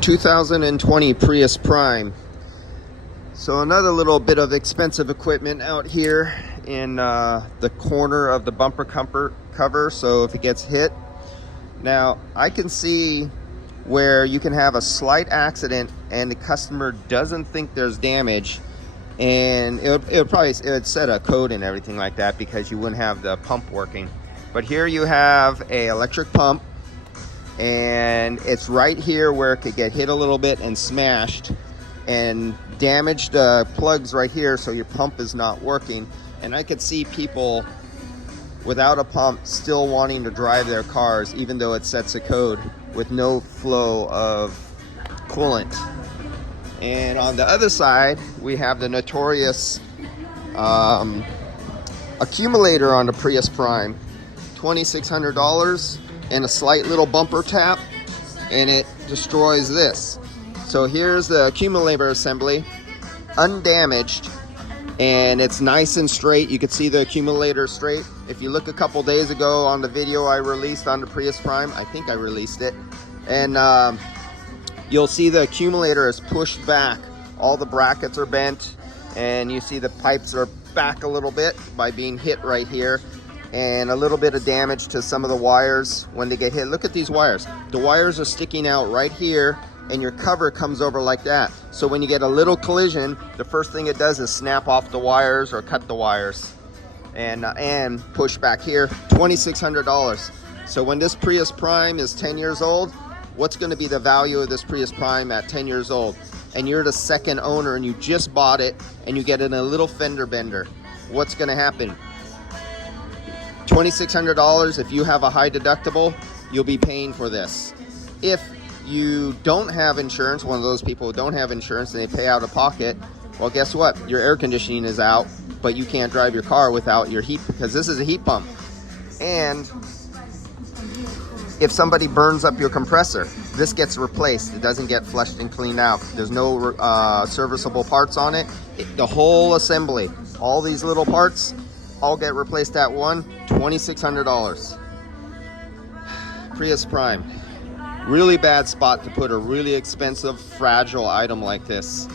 2020 Prius Prime. So another little bit of expensive equipment out here in the corner of the bumper cover, so if it gets hit. Now I can see where you can have a slight accident and the customer doesn't think there's damage, and it would set a code and everything like that because you wouldn't have the pump working. But here you have a electric pump, and it's right here where it could get hit a little bit and smashed and damage the plugs right here, so your pump is not working. And I could see people without a pump still wanting to drive their cars even though it sets a code with no flow of coolant. And on the other side we have the notorious accumulator on the Prius Prime. $2,600 and a slight little bumper tap and it destroys this. So here's the accumulator assembly, undamaged, and it's nice and straight. You can see the accumulator straight. If you look a couple days ago on the video I released on the Prius Prime, I think I released it, and you'll see the accumulator is pushed back. All the brackets are bent, and you see the pipes are back a little bit by being hit right here, and a little bit of damage to some of the wires when they get hit. Look at these wires. The wires are sticking out right here, and your cover comes over like that. So when you get a little collision, the first thing it does is snap off the wires or cut the wires and push back here. $2,600. So when this Prius Prime is 10 years old, what's going to be the value of this Prius Prime at 10 years old? And you're the second owner and you just bought it and you get in a little fender bender. What's going to happen? $2,600. If you have a high deductible, you'll be paying for this. If you don't have insurance, one of those people who don't have insurance and they pay out of pocket, well, guess what? Your air conditioning is out, but you can't drive your car without your heat, because this is a heat pump. And if somebody burns up your compressor, this gets replaced. It doesn't get flushed and cleaned out. There's no serviceable parts on it. The whole assembly, all these little parts, all get replaced at one. $2,600. Prius Prime. Really bad spot to put a really expensive, fragile item like this.